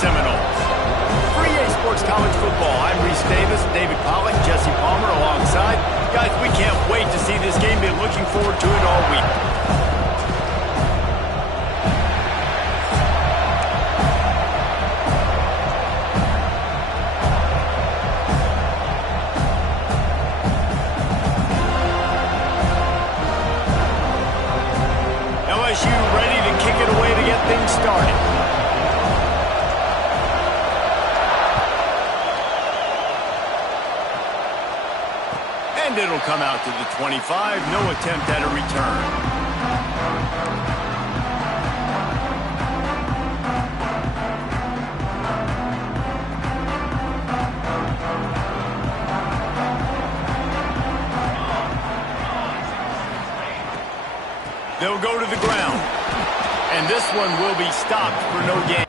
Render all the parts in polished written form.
Seminoles. For EA Sports College Football, I'm Reese Davis, David Pollack, Jesse Palmer alongside. Guys, we can't wait to see this game. Been looking forward to it all week. LSU ready to kick it away to get things started. And it'll come out to the 25. No attempt at a return. They'll go to the ground. And this one will be stopped for no gain.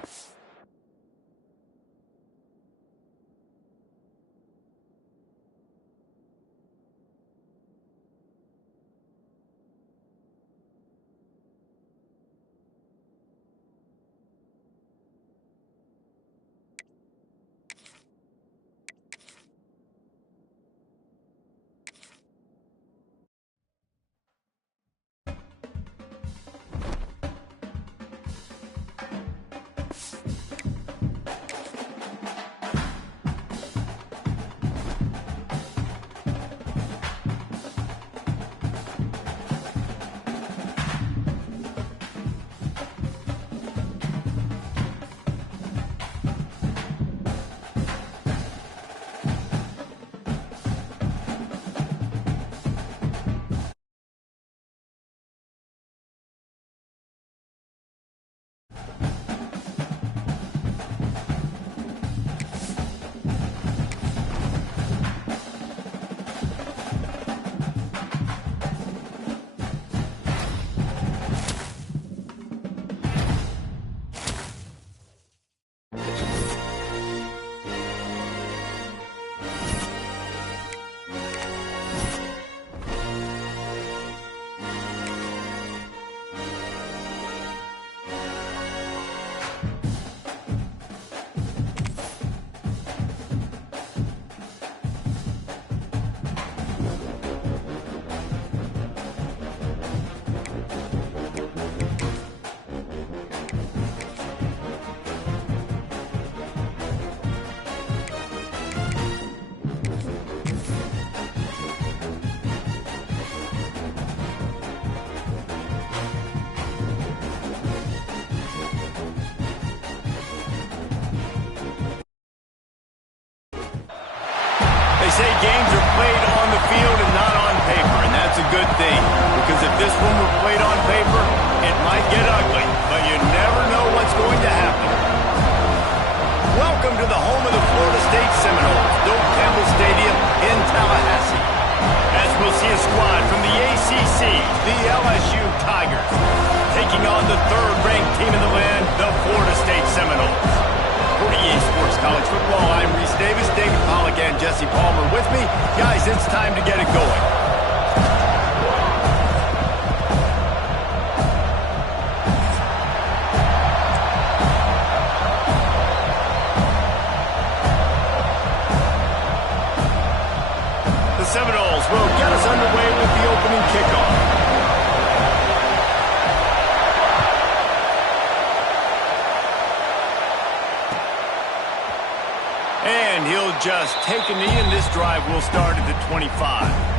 They say games are played on the field and not on paper, and that's a good thing. Because if this one were played on paper, it might get ugly, but you never know what's going to happen. Welcome to the home of the Florida State Seminoles, Doak Campbell Stadium in Tallahassee. As we'll see a squad from the ACC, the LSU Tigers, taking on the third-ranked team in the land, the Florida State Seminoles. For EA Sports College Football, I'm Reese Davis, David Pollack, and Jesse Palmer with me. Guys, it's time to get it going. The Seminoles will get us underway with the opening kickoff. And he'll just take a knee, and this drive will start at the 25.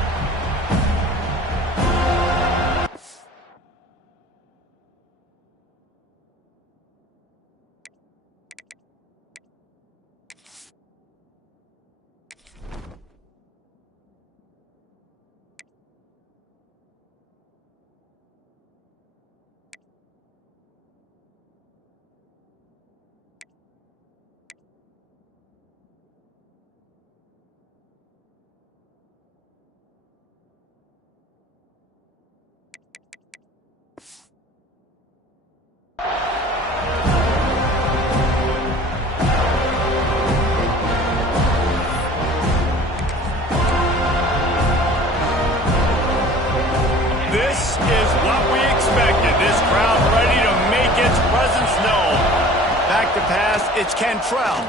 it's Cantrell.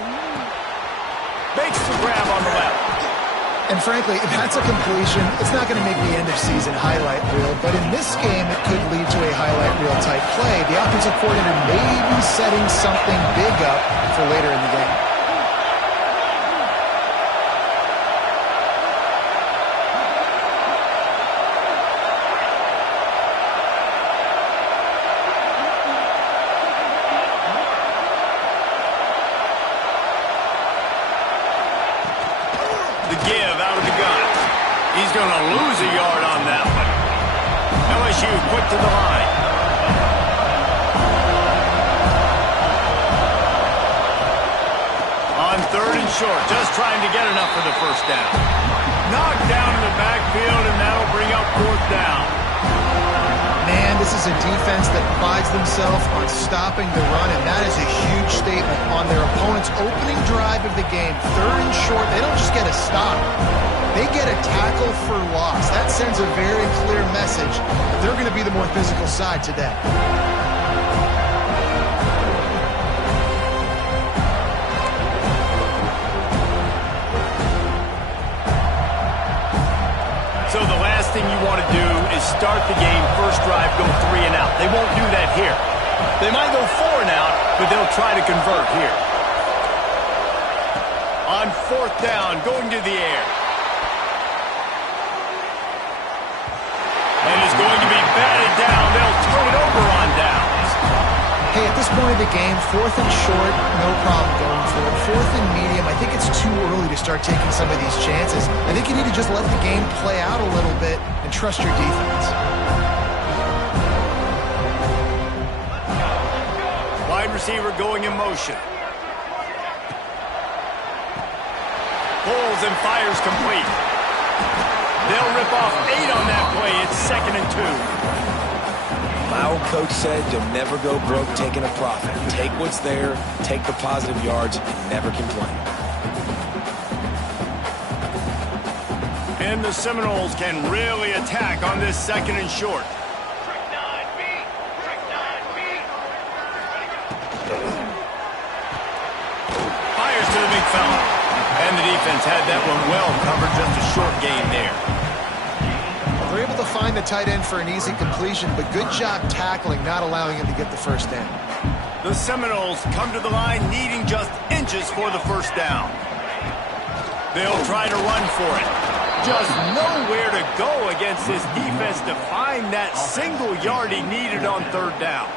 Makes the grab on the left. And frankly, if that's a completion, it's not going to make the end-of-season highlight reel. But in this game, it could lead to a highlight reel type play. The offensive coordinator may be setting something big up for later in the game. Give out of the gun. He's going to lose a yard on that one. LSU quick to the line. On 3rd and short, just trying to get enough for the first down. Knocked down in the backfield, and that'll bring up 4th down. Man, this is a defense that prides themselves on stopping the run, and that is a huge statement on their opponent's opening drive of the game. 3rd and short, they don't just get a stop. They get a tackle for loss. That sends a very clear message that they're going to be the more physical side today. So the last thing you want to do is start the game, first drive, go 3 and out. They won't do that here. They might go 4 and out, but they'll try to convert here. On 4th down, going to the air. And it's going to be batted down. They'll turn it over on downs. Hey, at this point of the game, 4th and short, no problem going for it. 4th and medium, I think it's too early to start taking some of these chances. I think you need to just let the game play out a little bit and trust your defense. Wide receiver going in motion. Pulls and fires complete. They'll rip off 8 on that play. It's 2nd and 2. My old coach said you'll never go broke taking a profit. Take what's there, take the positive yards, never complain. And the Seminoles can really attack on this 2nd and short. Fires to the big fella. And the defense had that one well covered, just a short gain there. They're able to find the tight end for an easy completion, but good job tackling, not allowing him to get the first down. The Seminoles come to the line needing just inches for the first down. They'll try to run for it. Just nowhere to go against this defense to find that single yard he needed on 3rd down.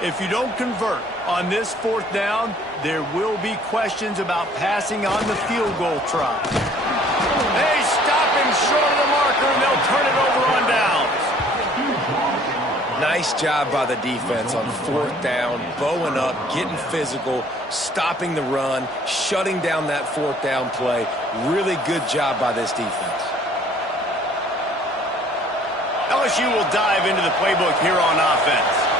If you don't convert on this 4th down, there will be questions about passing on the field goal try. They stop him short of the marker, and they'll turn it over on downs. Nice job by the defense on 4th down, bowing up, getting physical, stopping the run, shutting down that 4th down play. Really good job by this defense. LSU will dive into the playbook here on offense.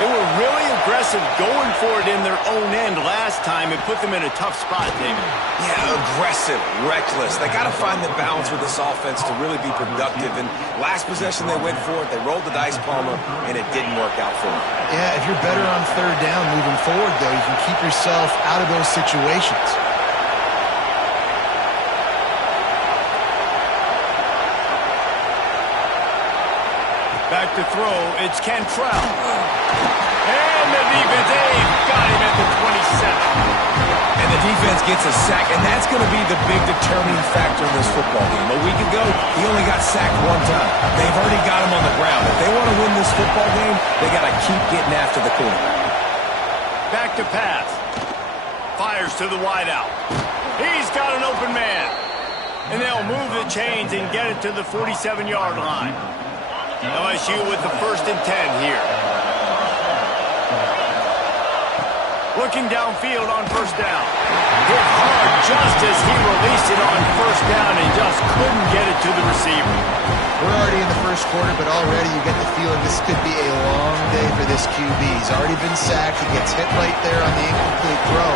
They were really aggressive going for it in their own end last time. It put them in a tough spot, David. Yeah, aggressive, reckless. They got to find the balance with this offense to really be productive. And last possession they went for it. They rolled the dice, Palmer, and it didn't work out for them. Yeah, if you're better on 3rd down moving forward, though, you can keep yourself out of those situations. Back to throw, it's Cantrell. And the defense, got him at the 27. And the defense gets a sack, and that's going to be the big determining factor in this football game. A week ago, he only got sacked 1 time. They've already got him on the ground. If they want to win this football game, they got to keep getting after the quarterback. Back to pass. Fires to the wideout. He's got an open man. And they'll move the chains and get it to the 47-yard line. LSU with the 1st and 10 here. Looking downfield on 1st down. Hit hard just as he released it on 1st down and just couldn't get it to the receiver. We're already in the 1st quarter, but already you get the feeling this could be a long day for this QB. He's already been sacked. He gets hit right there on the incomplete throw.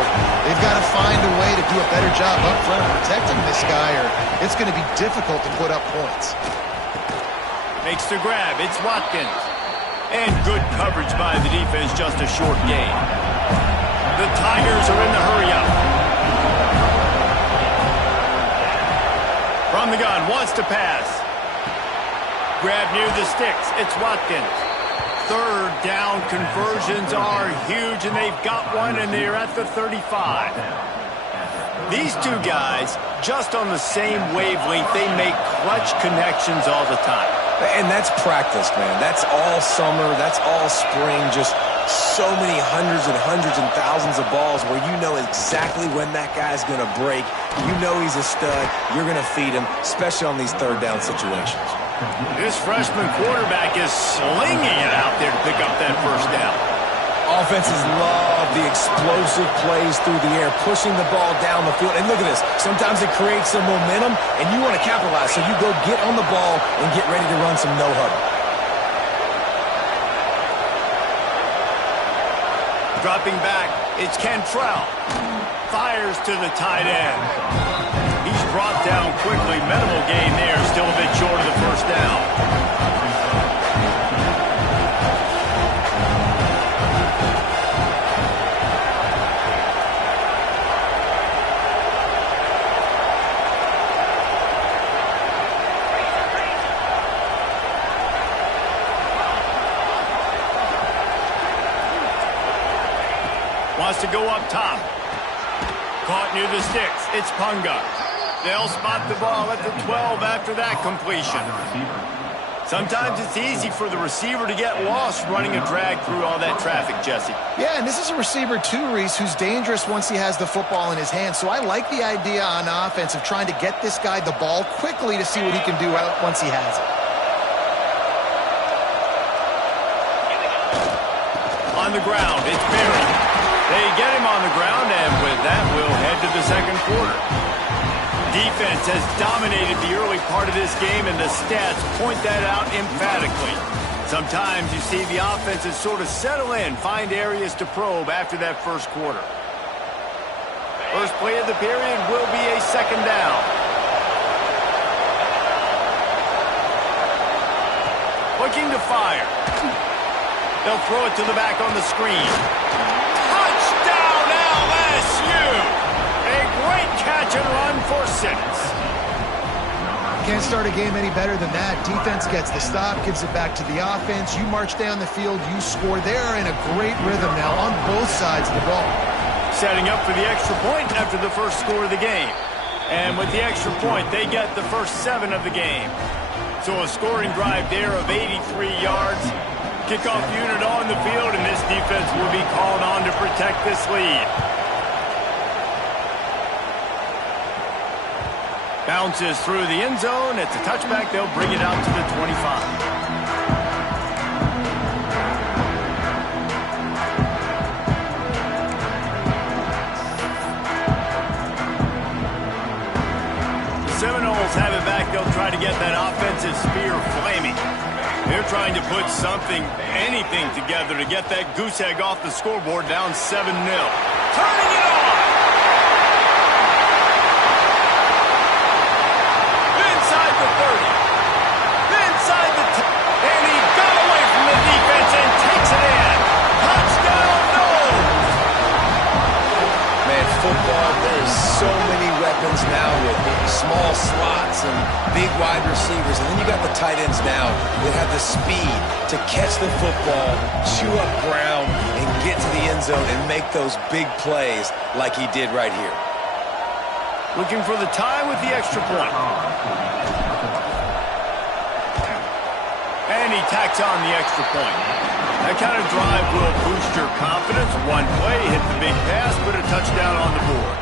They've got to find a way to do a better job up front of protecting this guy, or it's going to be difficult to put up points. Makes the grab. It's Watkins. And good coverage by the defense, just a short gain. The Tigers are in the hurry-up. From the gun, wants to pass. Grab near the sticks. It's Watkins. Third down conversions are huge, and they've got one, and they're at the 35. These two guys, just on the same wavelength, they make clutch connections all the time. And that's practice, man. That's all summer. That's all spring. Just so many hundreds and thousands of balls where you know exactly when that guy's going to break. You know he's a stud. You're going to feed him, especially on these third down situations. This freshman quarterback is slinging it out there to pick up that first down. Offenses love the explosive plays through the air, pushing the ball down the field. And look at this. Sometimes it creates some momentum, and you want to capitalize. So you go get on the ball and get ready to run some no-huddle. Dropping back, it's Cantrell. Fires to the tight end. He's brought down quickly. Minimal gain there, still a bit short of the first down. Wants to go up top. Caught near the sticks. It's Punga. They'll spot the ball at the 12 after that completion. Sometimes it's easy for the receiver to get lost running a drag through all that traffic, Jesse. Yeah, and this is a receiver too, Reese, who's dangerous once he has the football in his hands. So I like the idea on offense of trying to get this guy the ball quickly to see what he can do once he has it. On the ground, it's Barry. They get him on the ground, and with that, we'll head to the second quarter. Defense has dominated the early part of this game, and the stats point that out emphatically. Sometimes you see the offenses sort of settle in, find areas to probe after that first quarter. First play of the period will be a second down. Looking to fire. They'll throw it to the back on the screen. Touchdown, LSU! A great catch and run for 6. Can't start a game any better than that. Defense gets the stop, gives it back to the offense. You march down the field, you score. They're in a great rhythm now on both sides of the ball. Setting up for the extra point after the first score of the game. And with the extra point, they get the first 7 of the game. So a scoring drive there of 83 yards. Kickoff unit on the field, and this defense will be called on to protect this lead. Bounces through the end zone. It's a touchback. They'll bring it out to the 25. The Seminoles have it back. They'll try to get that offensive spear flaming. They're trying to put something, anything together to get that goose egg off the scoreboard down 7-0. Turning it on! Inside the 30. Inside the 10. And he got away from the defense and takes it in. Touchdown, no! Man, football, there's so many weapons now with small slots and big wide receivers. And then you got the tight ends now that have the speed to catch the football, chew up ground, and get to the end zone and make those big plays like he did right here. Looking for the tie with the extra point. And he tacks on the extra point. That kind of drive will boost your confidence. One play, hit the big pass, put a touchdown on the board.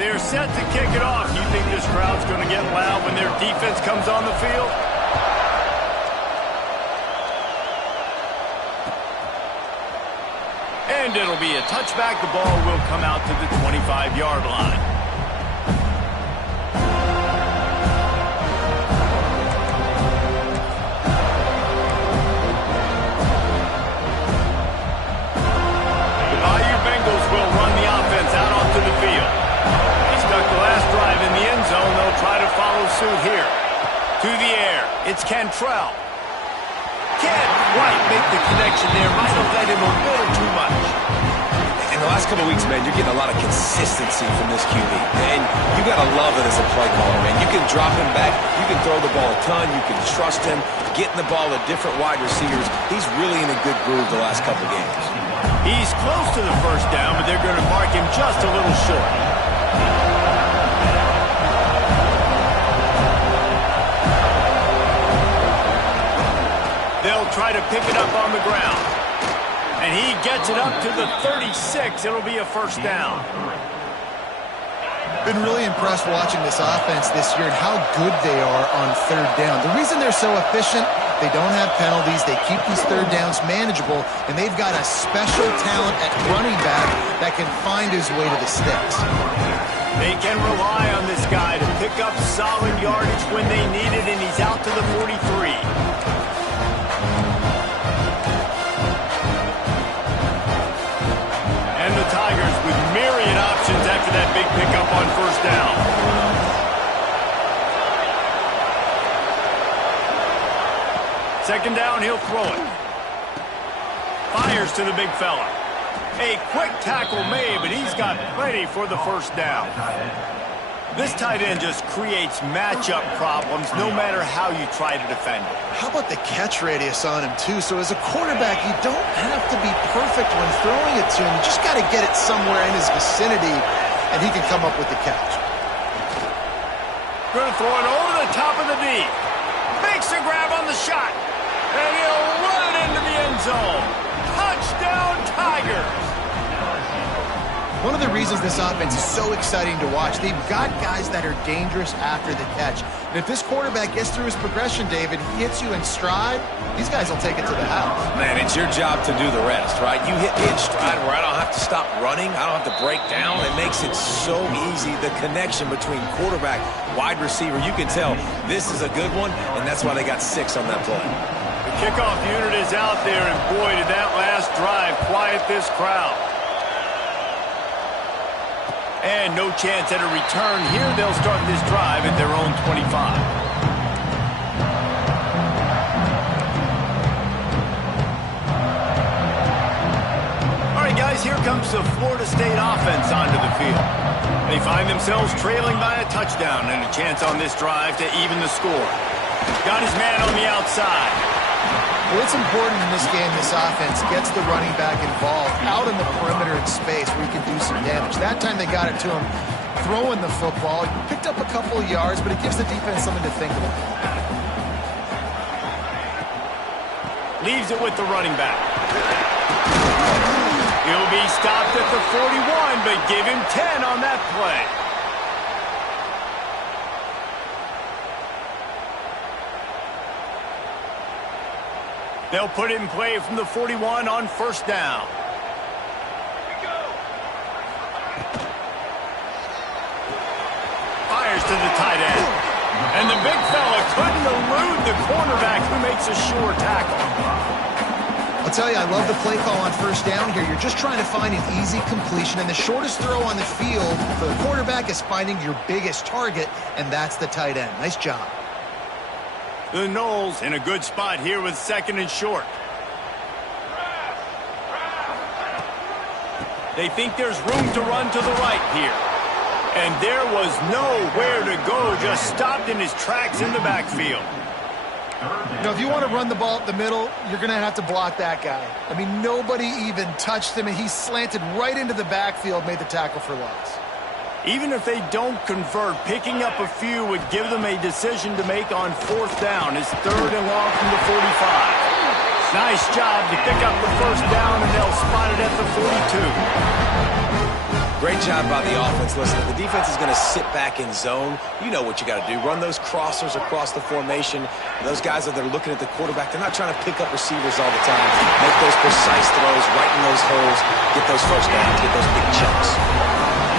They're set to kick it off. You think this crowd's going to get loud when their defense comes on the field? And it'll be a touchback. The ball will come out to the 25-yard line. The Bayou Bengals will run the offense out onto the field. They stuck the last drive in the end zone. They'll try to follow suit here. To the air. It's Cantrell. Can't quite make the connection there. Might have led him a little too much. In the last couple of weeks, man, you're getting a lot of consistency from this QB. And you got to love it as a play caller, man. You can drop him back. You can throw the ball a ton. You can trust him. Getting the ball to different wide receivers. He's really in a good groove the last couple of games. He's close to the first down, but they're going to mark him just a little short. They'll try to pick it up on the ground. And he gets it up to the 36. It'll be a first down. Been really impressed watching this offense this year and how good they are on third down. The reason they're so efficient, they don't have penalties. They keep these third downs manageable, and they've got a special talent at running back that can find his way to the sticks. They can rely on this guy to pick up solid yardage when they need it, and he's out to the 43. And the Tigers with myriad options after that big pickup on first down. Second down, he'll throw it. Fires to the big fella. A quick tackle made, but he's got plenty for the first down. This tight end just creates matchup problems no matter how you try to defend it. How about the catch radius on him, too? So as a quarterback, you don't have to be perfect when throwing it to him. You just got to get it somewhere in his vicinity, and he can come up with the catch. Going to throw it over the top of the D. Makes a grab on the shot. And he'll run it into the end zone. Touchdown, Tigers. One of the reasons this offense is so exciting to watch, they've got guys that are dangerous after the catch. And if this quarterback gets through his progression, David, hits you in stride, these guys will take it to the house. Man, it's your job to do the rest, right? You hit me in stride where I don't have to stop running. I don't have to break down. It makes it so easy, the connection between quarterback, wide receiver. You can tell this is a good one, and that's why they got 6 on that play. The kickoff unit is out there, and boy, did that last drive quiet this crowd. And no chance at a return here. They'll start this drive at their own 25. All right, guys, here comes the Florida State offense onto the field. They find themselves trailing by a touchdown and a chance on this drive to even the score. Got his man on the outside. Well, it's important in this game, this offense gets the running back involved out in the perimeter in space where he can do some damage. That time they got it to him throwing the football. He picked up a couple of yards, but it gives the defense something to think about. Leaves it with the running back. He'll be stopped at the 41, but give him 10 on that play. They'll put it in play from the 41 on first down. Fires to the tight end. And the big fella couldn't elude the cornerback who makes a sure tackle. I'll tell you, I love the play call on first down here. You're just trying to find an easy completion, and the shortest throw on the field for the quarterback is finding your biggest target, and that's the tight end. Nice job. The Noles in a good spot here with second and short. They think there's room to run to the right here. And there was nowhere to go, just stopped in his tracks in the backfield. You know, if you want to run the ball up the middle, you're going to have to block that guy. I mean, nobody even touched him, and he slanted right into the backfield, made the tackle for loss. Even if they don't convert, picking up a few would give them a decision to make on fourth down. It's third and long from the 45. Nice job to pick up the first down, and they'll spot it at the 42. Great job by the offense. Listen, if the defense is going to sit back in zone, you know what you got to do. Run those crossers across the formation. Those guys that are looking at the quarterback, they're not trying to pick up receivers all the time. Make those precise throws, right in those holes, get those first downs, get those big chunks.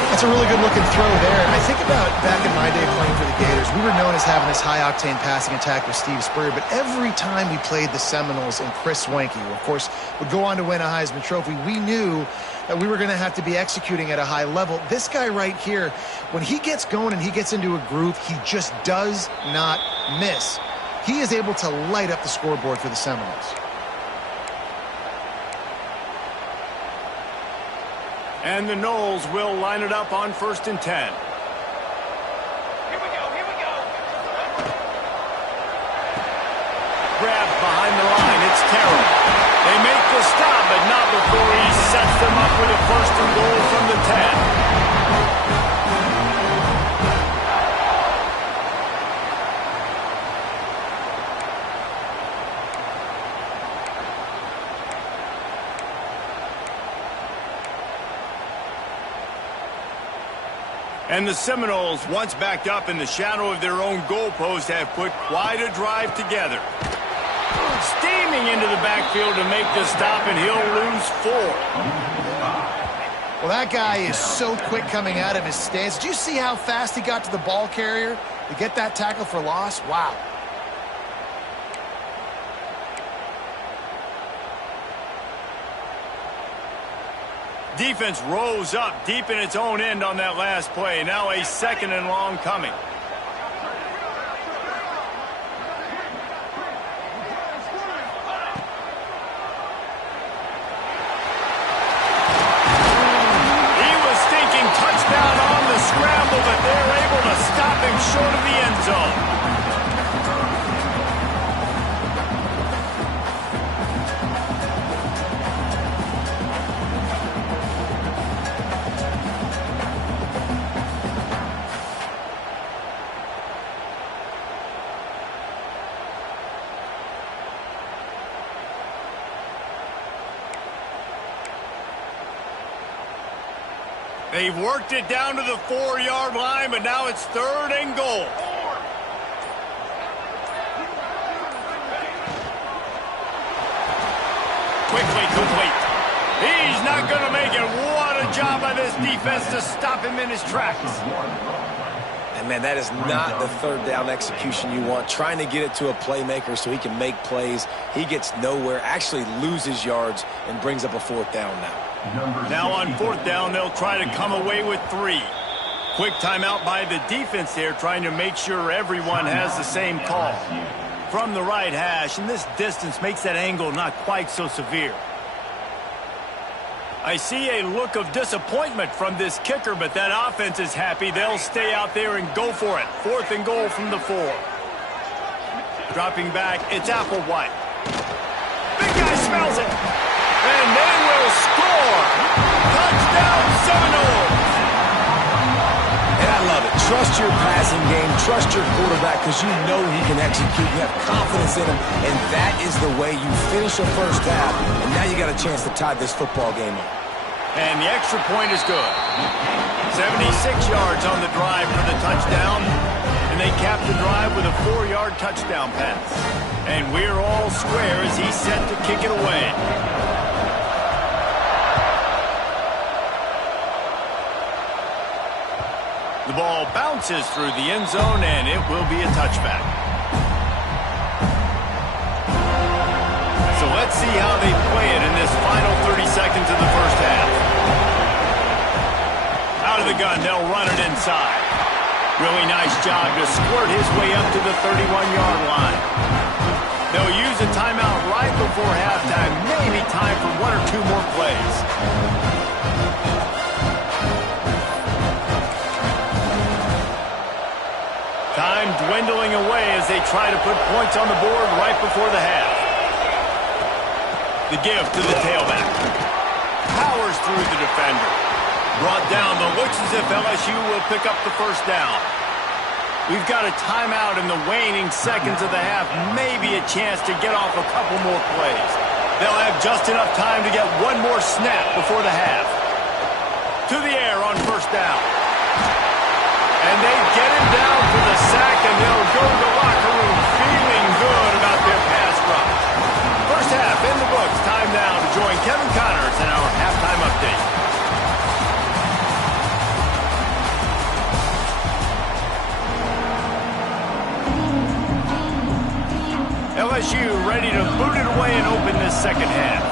That's a really good-looking throw there. And I think about back in my day playing for the Gators, we were known as having this high-octane passing attack with Steve Spurrier, but every time we played the Seminoles and Chris Swanke, who, of course, would go on to win a Heisman Trophy, we knew that we were going to have to be executing at a high level. This guy right here, when he gets going and he gets into a groove, he just does not miss. he is able to light up the scoreboard for the Seminoles. And the Noles will line it up on 1st and 10. Grabbed behind the line, it's Terrell. They make the stop, but not before he sets them up with a 1st and goal from the 10. And the Seminoles, once backed up in the shadow of their own goalpost, have put quite a drive together. Steaming into the backfield to make the stop, and he'll lose 4. Well, that guy is so quick coming out of his stance. Did you see how fast he got to the ball carrier to get that tackle for loss? Wow. Defense rose up deep in its own end on that last play. Now a 2nd and long coming. He was thinking touchdown on the scramble, but they're able to stop him short of the end zone. They've worked it down to the 4-yard line, but now it's 3rd and goal. Quickly complete. He's not going to make it. What a job by this defense to stop him in his tracks. And, man, that is not the 3rd down execution you want. Trying to get it to a playmaker so he can make plays. He gets nowhere, actually loses yards, and brings up a 4th down now. Now on 4th down, they'll try to come away with 3. Quick timeout by the defense there, trying to make sure everyone has the same call. From the right hash, and this distance makes that angle not quite so severe. I see a look of disappointment from this kicker, but that offense is happy. They'll stay out there and go for it. 4th and goal from the 4. Dropping back, it's Applewhite. Big guy smells it. And they will score. Touchdown Seminoles. And I love it. Trust your passing game. Trust your quarterback because you know he can execute. You have confidence in him. And that is the way you finish a 1st half. And now you got a chance to tie this football game up. And the extra point is good. 76 yards on the drive for the touchdown. And they cap the drive with a 4-yard touchdown pass. And we're all square as he's set to kick it away. The ball bounces through the end zone, and it will be a touchback. So let's see how they play it in this final 30 seconds of the 1st half. Out of the gun, they'll run it inside. Really nice job to squirt his way up to the 31-yard line. They'll use a timeout right before halftime, maybe time for 1 or 2 more plays. Time dwindling away as they try to put points on the board right before the half. The give to the tailback. Powers through the defender. Brought down, but looks as if LSU will pick up the 1st down. We've got a timeout in the waning seconds of the half. Maybe a chance to get off a couple more plays. They'll have just enough time to get 1 more snap before the half. To the air on 1st down. And they get him down for the sack, and they'll go to the locker room feeling good about their pass rush. 1st half in the books. Time now to join Kevin Connors in our halftime update. LSU ready to boot it away and open this 2nd half.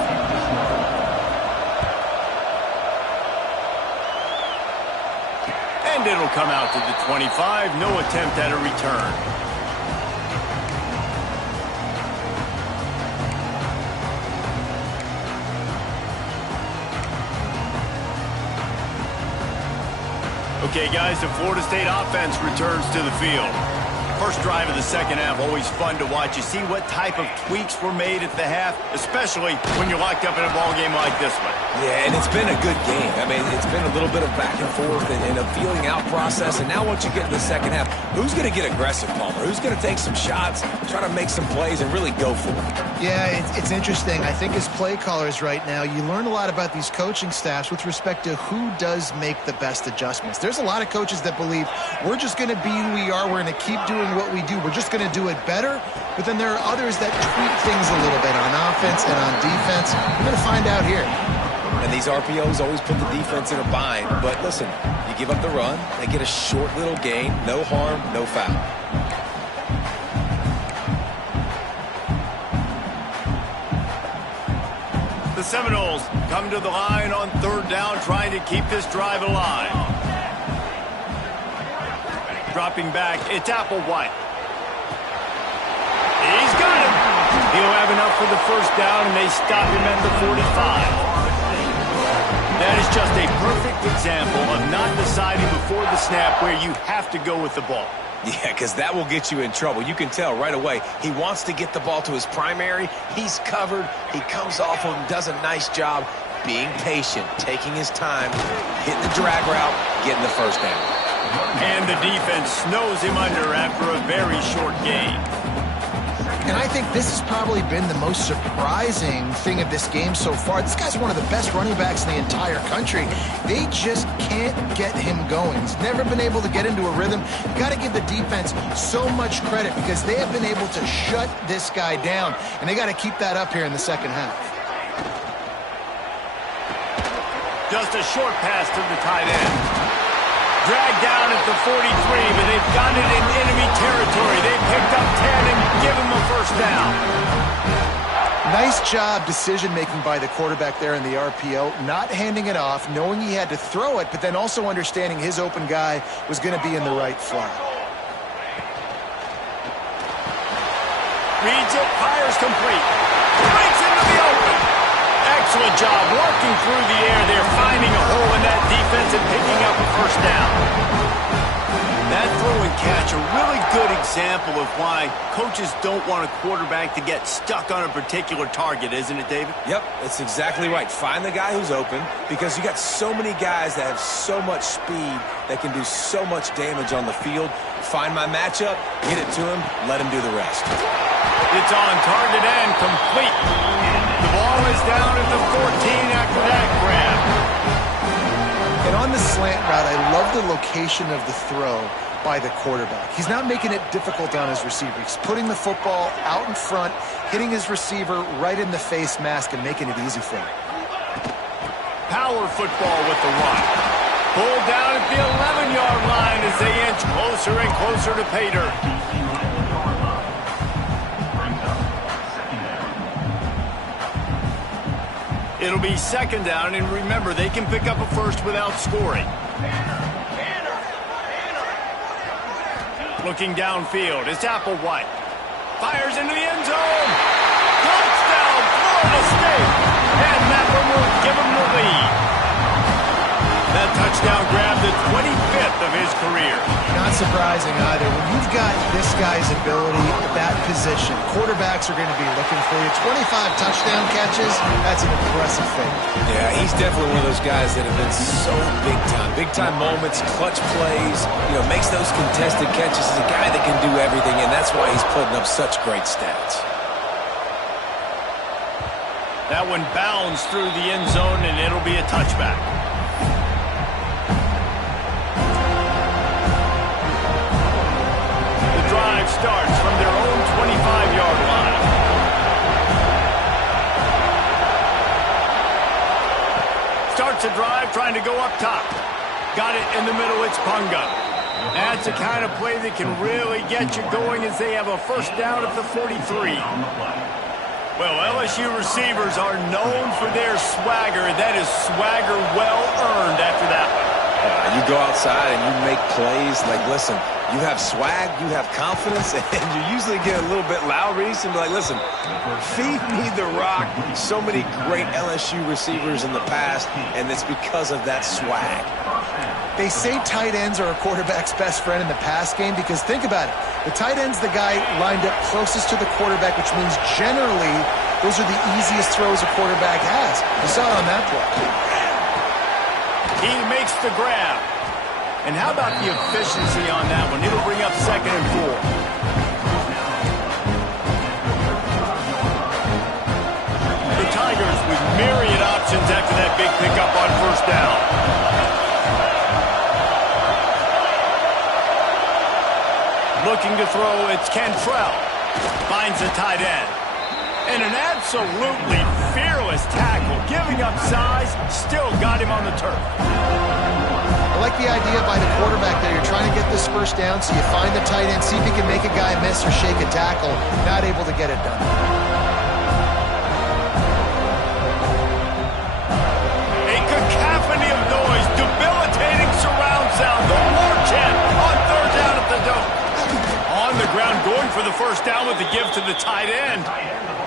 And it'll come out to the 25. No attempt at a return. Okay, guys, the Florida State offense returns to the field. First drive of the second half, always fun to watch. You see what type of tweaks were made at the half, especially when you're locked up in a ball game like this one. Yeah, and it's been a good game. I mean, it's been a little bit of back and forth and a feeling out process. And now once you get in the second half, who's going to get aggressive, Palmer? Who's going to take some shots, try to make some plays, and really go for it? Yeah, it's interesting. I think as play callers right now, you learn a lot about these coaching staffs with respect to who does make the best adjustments. There's a lot of coaches that believe we're just going to be who we are. We're going to keep doing what we do. We're just going to do it better. But then there are others that tweak things a little bit on offense and on defense. We're going to find out here. And these RPOs always put the defense in a bind. But listen, you give up the run, they get a short little gain, no harm, no foul. The Seminoles come to the line on third down, trying to keep this drive alive. Dropping back, it's Applewhite. He's got it. He'll have enough for the first down, and they stop him at the 45. That is just a perfect example of not deciding before the snap where you have to go with the ball. Yeah, because that will get you in trouble. You can tell right away he wants to get the ball to his primary. He's covered. He comes off of him, does a nice job being patient, taking his time, hitting the drag route, getting the first down. And the defense snows him under after a very short gain. And I think this has probably been the most surprising thing of this game so far. This guy's one of the best running backs in the entire country. They just can't get him going. He's never been able to get into a rhythm. You got to give the defense so much credit because they have been able to shut this guy down. And they got to keep that up here in the second half. Just a short pass to the tight end. Dragged down at the 43, but they've got it in enemy territory. They picked up 10 and give him a first down. Nice job decision-making by the quarterback there in the RPO, not handing it off, knowing he had to throw it, but then also understanding his open guy was going to be in the right flat. Reads it, fires complete. Breaks into the open. Excellent job working through the air there, finding a hole in that defense and picking up a first down. That throw and catch, a really good example of why coaches don't want a quarterback to get stuck on a particular target, isn't it, David? Yep, that's exactly right. Find the guy who's open because you got so many guys that have so much speed that can do so much damage on the field. Find my matchup, get it to him, let him do the rest. It's on target and complete. The ball is down at the 14 after that grab. And on the slant route, I love the location of the throw by the quarterback. He's not making it difficult on his receiver. He's putting the football out in front, hitting his receiver right in the face mask and making it easy for him. Power football with the run. Pulled down at the 11-yard line as they inch closer and closer to pay dirt. It'll be second down, and remember, they can pick up a first without scoring. Looking downfield, it's Applewhite. Fires into the end zone. Touchdown, Florida State. And that one will give them the lead. That touchdown grabbed the 25th of his career. Not surprising either. When you've got this guy's ability at that position, quarterbacks are going to be looking for you. 25 touchdown catches, that's an impressive thing. Yeah, he's definitely one of those guys that have been so big time. Big time moments, clutch plays, makes those contested catches. He's a guy that can do everything, and that's why he's putting up such great stats. That one bounds through the end zone, and it'll be a touchback. Drive starts from their own 25-yard line. Starts a drive trying to go up top. Got it in the middle, it's Punga. That's the kind of play that can really get you going as they have a first down at the 43. Well, LSU receivers are known for their swagger. That is swagger well earned after that one. You go outside and you make plays, like, listen, you have swag, you have confidence, and you usually get a little bit loud, Reese, and be like, listen, feed me the rock. So many great LSU receivers in the past, and it's because of that swag. They say tight ends are a quarterback's best friend in the pass game because think about it. The tight end's the guy lined up closest to the quarterback, which means generally those are the easiest throws a quarterback has. You saw it on that play. He makes the grab. And how about the efficiency on that one? It'll bring up 2nd and 4. The Tigers with myriad options after that big pickup on 1st down. Looking to throw, it's Cantrell. Finds the tight end. And an absolutely fearless tackle. Giving up size, still got him on the turf. I like the idea by the quarterback there. You're trying to get this 1st down, so you find the tight end, see if he can make a guy miss or shake a tackle. Not able to get it done. A cacophony of noise, debilitating surround sound. The war chant on 3rd down at the Dome. On the ground, going for the 1st down with the give to the tight end.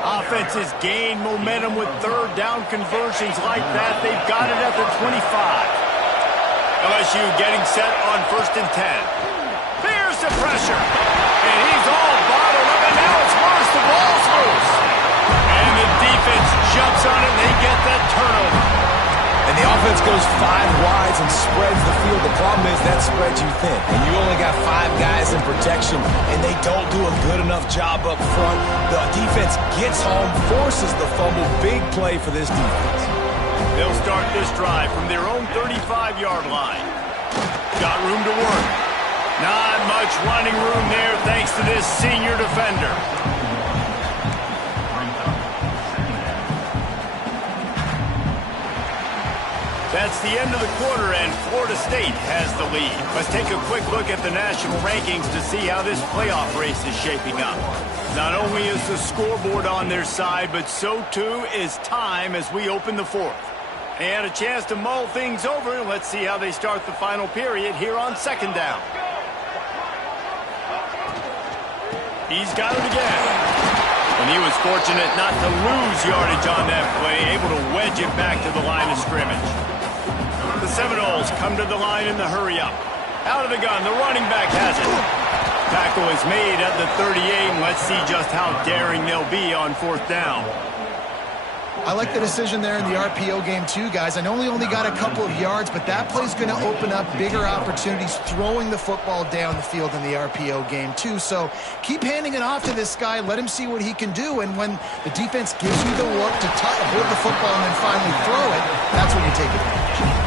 Offenses gain momentum with 3rd down conversions like that. They've got it at the 25. LSU getting set on 1st and 10. Here's the pressure. And he's all bottled up, and now it's worse. The ball's loose. And the defense jumps on it, and they get that turnover. And the offense goes 5 wides and spreads the field. The problem is that spreads you thin. And you only got 5 guys in protection, and they don't do a good enough job up front. The defense gets home, forces the fumble. Big play for this defense. They'll start this drive from their own 35-yard line. Got room to work. Not much running room there thanks to this senior defender. That's the end of the quarter, and Florida State has the lead. Let's take a quick look at the national rankings to see how this playoff race is shaping up. Not only is the scoreboard on their side, but so too is time as we open the 4th. And a chance to mull things over. Let's see how they start the final period here on 2nd down. He's got it again. And he was fortunate not to lose yardage on that play, able to wedge it back to the line of scrimmage. The Seminoles come to the line in the hurry-up. Out of the gun, the running back has it. Tackle is made at the 38, and let's see just how daring they'll be on 4th down. I like the decision there in the RPO game too, guys. I know he only got a couple of yards, but that play's going to open up bigger opportunities throwing the football down the field in the RPO game too. So keep handing it off to this guy. Let him see what he can do. And when the defense gives you the look to hold the football and then finally throw it, that's when you take advantage.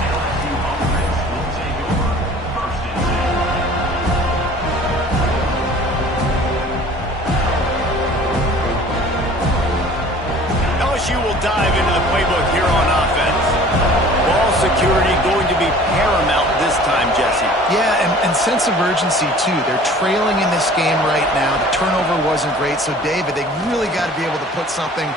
LSU will dive into the playbook here on offense. Ball security going to be paramount this time, Jesse. Yeah, and sense of urgency, too. They're trailing in this game right now. The turnover wasn't great. So, David, they really got to be able to put something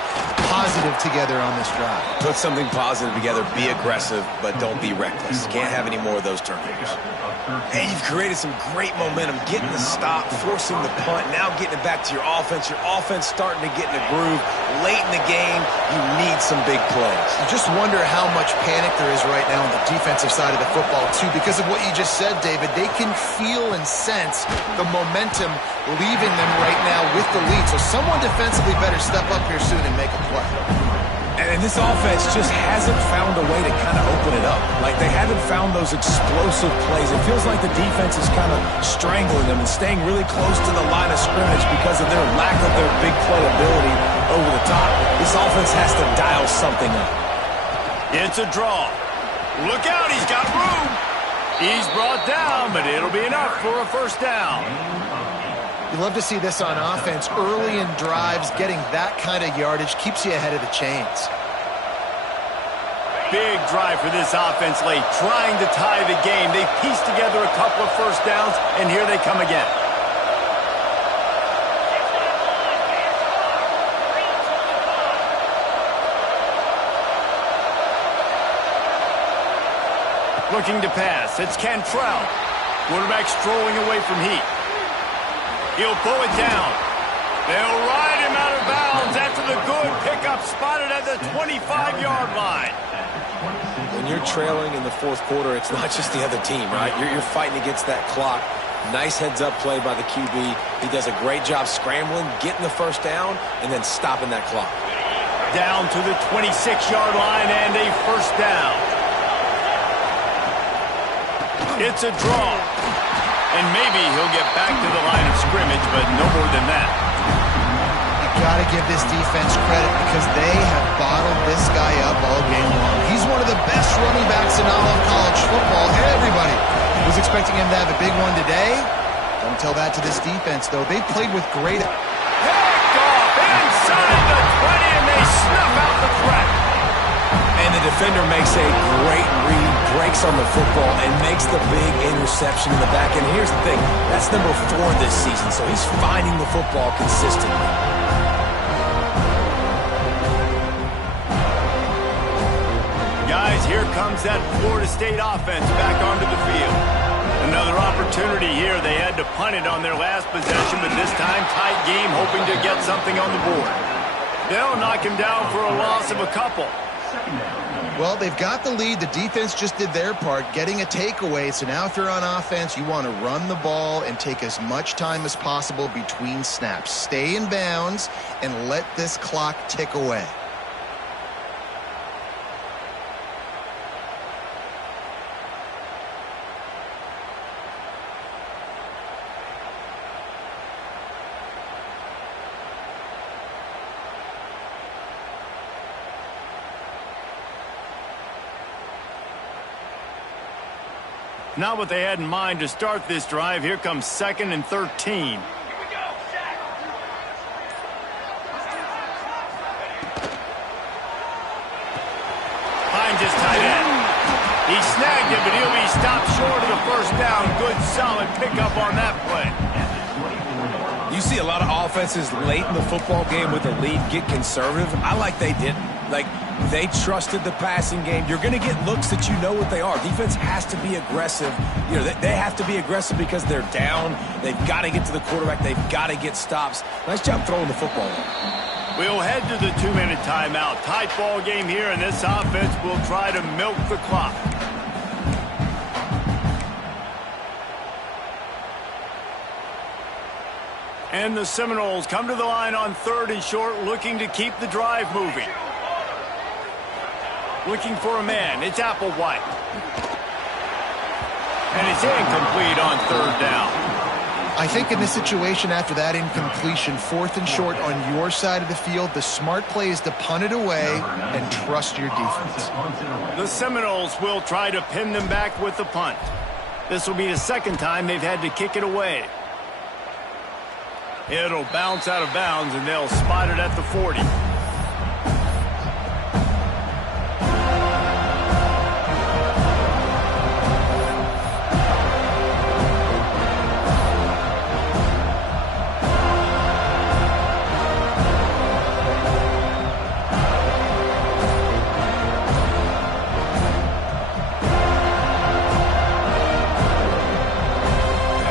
positive together on this drive. Put something positive together. Be aggressive, but don't be reckless. Can't have any more of those turnovers. And you've created some great momentum, getting the stop, forcing the punt, now getting it back to your offense. Your offense starting to get in a groove. Late in the game, you need some big plays. I just wonder how much panic there is right now on the defensive side of the football, too, because of what you just said, David. They can feel and sense the momentum leaving them right now with the lead. So someone defensively better step up here soon and make a play. And this offense just hasn't found a way to kind of open it up. Like, they haven't found those explosive plays. It feels like the defense is kind of strangling them and staying really close to the line of scrimmage because of their lack of their big play ability over the top. This offense has to dial something up. It's a draw. Look out, he's got room. He's brought down, but it'll be enough for a 1st down. You love to see this on offense. Early in drives, getting that kind of yardage keeps you ahead of the chains. Big drive for this offense late, trying to tie the game. They pieced together a couple of 1st downs, and here they come again. Looking to pass. It's Cantrell. Quarterback strolling away from heat. He'll pull it down. They'll ride him out of bounds after the good pickup spotted at the 25-yard line. When you're trailing in the fourth quarter, it's not just the other team, right? You're fighting against that clock. Nice heads-up play by the QB. He does a great job scrambling, getting the first down, and then stopping that clock. Down to the 26-yard line and a first down. It's a draw. And maybe he'll get back to the line of scrimmage, but no more than that. You got to give this defense credit because they have bottled this guy up all game long. He's one of the best running backs in all of college football. Everybody was expecting him to have a big one today. Don't tell that to this defense, though. They played with great... Picked off inside the 20, and they snuff out the threat. And the defender makes a great read, breaks on the football, and makes the big interception in the back. And here's the thing, that's number 4 this season, so he's finding the football consistently. Guys, here comes that Florida State offense back onto the field. Another opportunity here. They had to punt it on their last possession, but this time tight game, hoping to get something on the board. They'll knock him down for a loss of a couple. Well, they've got the lead. The defense just did their part, getting a takeaway. So now if you're on offense, you want to run the ball and take as much time as possible between snaps. Stay in bounds and let this clock tick away. Not what they had in mind to start this drive. Here comes 2nd and 13. Finds his tight end. He snagged it, but he'll be stopped short of the first down. Good, solid pickup on that play. You see a lot of offenses late in the football game with a lead get conservative. I like they didn't. Like, they trusted the passing game. You're going to get looks that you know what they are. Defense has to be aggressive. You know, they have to be aggressive because they're down. They've got to get to the quarterback. They've got to get stops. Nice job throwing the football. We'll head to the 2-minute timeout. Tight ball game here, and this offense will try to milk the clock. And the Seminoles come to the line on 3rd and short, looking to keep the drive moving. Looking for a man. It's Applewhite. And it's incomplete on 3rd down. I think in this situation, after that incompletion, 4th and short on your side of the field, the smart play is to punt it away and trust your defense. The Seminoles will try to pin them back with the punt. This will be the 2nd time they've had to kick it away. It'll bounce out of bounds, and they'll spot it at the 40.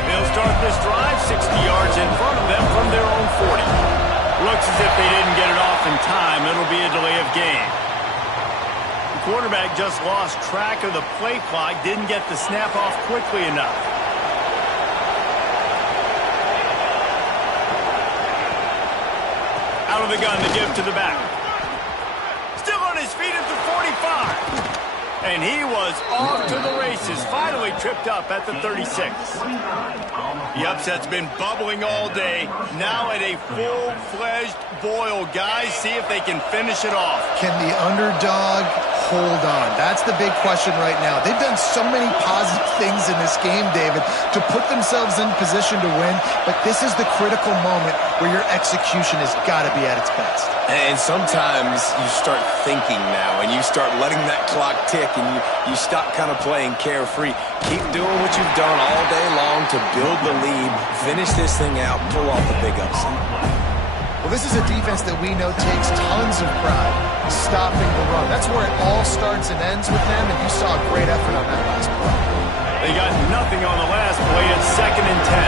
They'll start this drive 60 yards in front of them from their own 40. Looks as if they didn't get it off in time. It'll be a delay of game. The quarterback just lost track of the play clock, didn't get the snap off quickly enough. Out of the gun to give to the back. Still on his feet at the 45. And he was off to the races, finally tripped up at the 36. The upset's been bubbling all day, now at a full-fledged boil. Guys, see if they can finish it off. Can the underdog hold on? That's the big question right now. They've done so many positive things in this game, David, to put themselves in position to win, but this is the critical moment where your execution has got to be at its best. And sometimes you start thinking now, and you start letting that clock tick, and you stop kind of playing carefree. Keep doing what you've done all day long to build the lead, finish this thing out, pull off the big upset. Well, this is a defense that we know takes tons of pride stopping the run. That's where it all starts and ends with them, and you saw a great effort on that last play. They got nothing on the last play. It's 2nd and 10.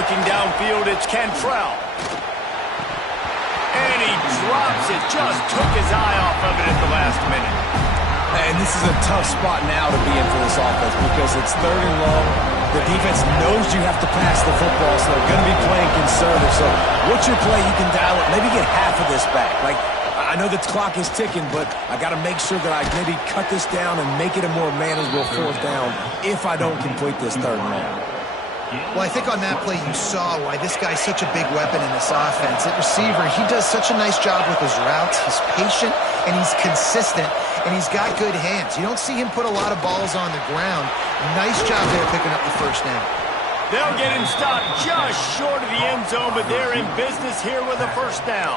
Looking downfield, it's Cantrell. And he drops it. Just took his eye off of it at the last minute. And this is a tough spot now to be in for this offense because it's 3rd and long. The defense knows you have to pass the football, so they're going to be playing conservative. So what's your play? You can dial it. Maybe get half of this back. Like, I know the clock is ticking, but I got to make sure that I maybe cut this down and make it a more manageable 4th down if I don't complete this 3rd and long. Well, I think on that play you saw why this guy's such a big weapon in this offense. At receiver, he does such a nice job with his routes. He's patient, and he's consistent, and he's got good hands. You don't see him put a lot of balls on the ground. Nice job there picking up the 1st down. They'll get him stopped just short of the end zone, but they're in business here with a 1st down.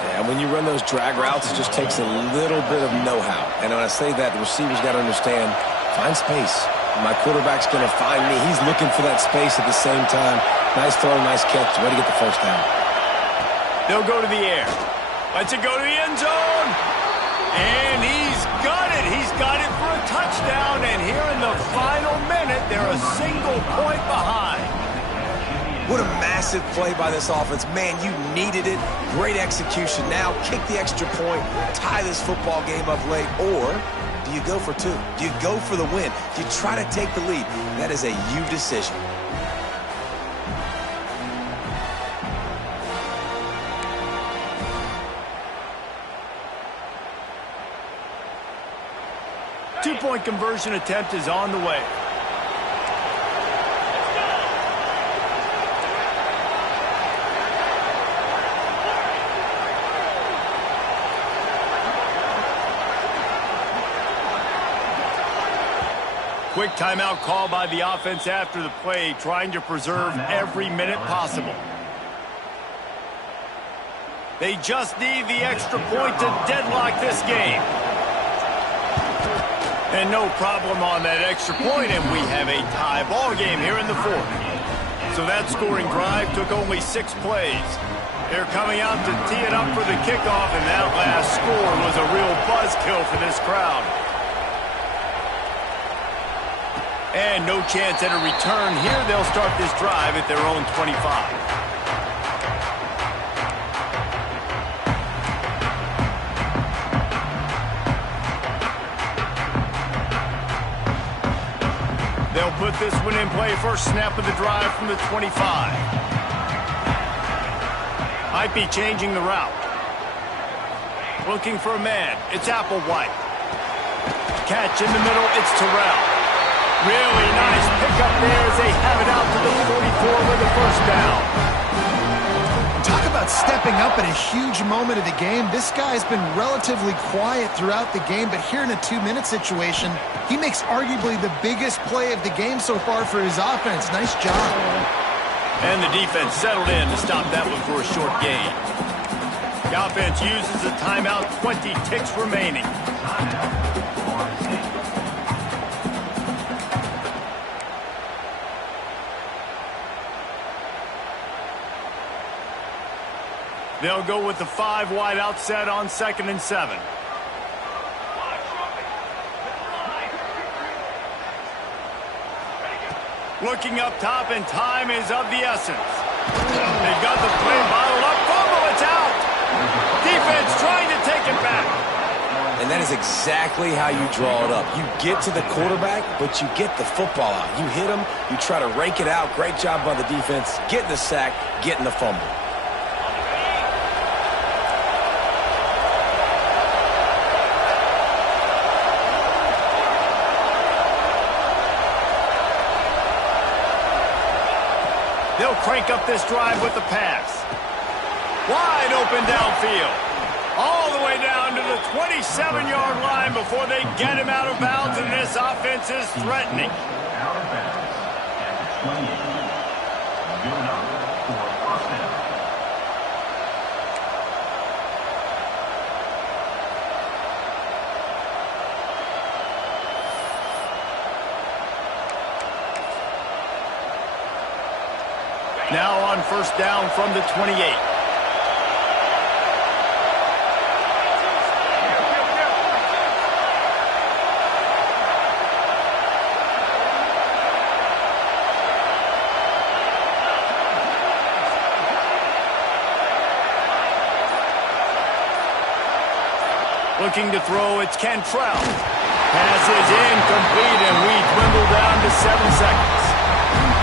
Yeah, when you run those drag routes, it just takes a little bit of know-how. And when I say that, the receiver's got to understand, find space. My quarterback's going to find me. He's looking for that space at the same time. Nice throw, nice catch. Way to get the 1st down. They'll go to the air. Lets it go to the end zone. And he's got it. He's got it for a touchdown. And here in the final minute, they're a single point behind. What a massive play by this offense. Man, you needed it. Great execution. Now kick the extra point, tie this football game up late, or do you go for 2? Do you go for the win? Do you try to take the lead? That is a you decision. Two-point conversion attempt is on the way. Quick timeout call by the offense after the play, trying to preserve every minute possible. They just need the extra point to deadlock this game. And no problem on that extra point, and we have a tie ball game here in the 4th. So that scoring drive took only 6 plays. They're coming out to tee it up for the kickoff, and that last score was a real buzzkill for this crowd. And no chance at a return here. They'll start this drive at their own 25. They'll put this one in play. First snap of the drive from the 25. Might be changing the route. Looking for a man. It's Applewhite. Catch in the middle. It's Terrell. Really nice pickup there as they have it out to the 44 with the 1st down. Talk about stepping up at a huge moment of the game. This guy's been relatively quiet throughout the game, but here in a 2-minute situation, he makes arguably the biggest play of the game so far for his offense. Nice job. And the defense settled in to stop that one for a short gain. The offense uses a timeout, 20 ticks remaining. They'll go with the 5 wide out set on 2nd and 7. Looking up top, and time is of the essence. They've got the play bottled up. Fumble, it's out. Defense trying to take it back. And that is exactly how you draw it up. You get to the quarterback, but you get the football out. You hit him, you try to rake it out. Great job by the defense. Getting the sack, getting the fumble. They'll crank up this drive with the pass. Wide open downfield. All the way down to the 27-yard line before they get him out of bounds, and this offense is threatening. Now on 1st down from the 28. Looking to throw, it's Cantrell. Pass is incomplete, and we dwindle down to 7 seconds.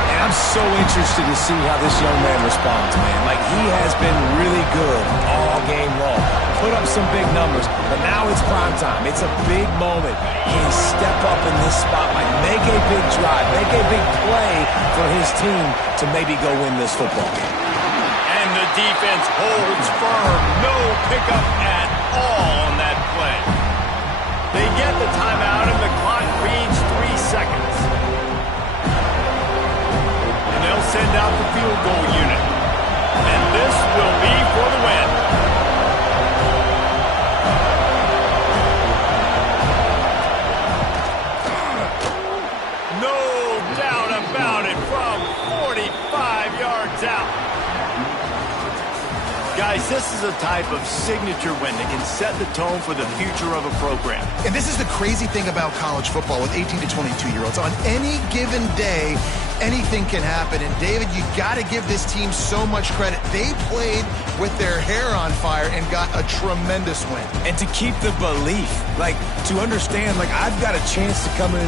And I'm so interested to see how this young man responds, man. Like, he has been really good all game long. Put up some big numbers, but now it's prime time. It's a big moment. Can he step up in this spotlight, make a big drive, make a big play for his team to maybe go win this football game? And the defense holds firm. No pickup at all on that play. They get the timeout, and the clock reads 3 seconds. And they'll send out the field goal unit. And this will be for the win. No doubt about it, from 45 yards out. Guys, this is a type of signature win that can set the tone for the future of a program. And this is the crazy thing about college football with 18 to 22-year-olds. On any given day, anything can happen. And, David, you got to give this team so much credit. They played with their hair on fire and got a tremendous win. And to keep the belief, like, to understand, like, I've got a chance to come in and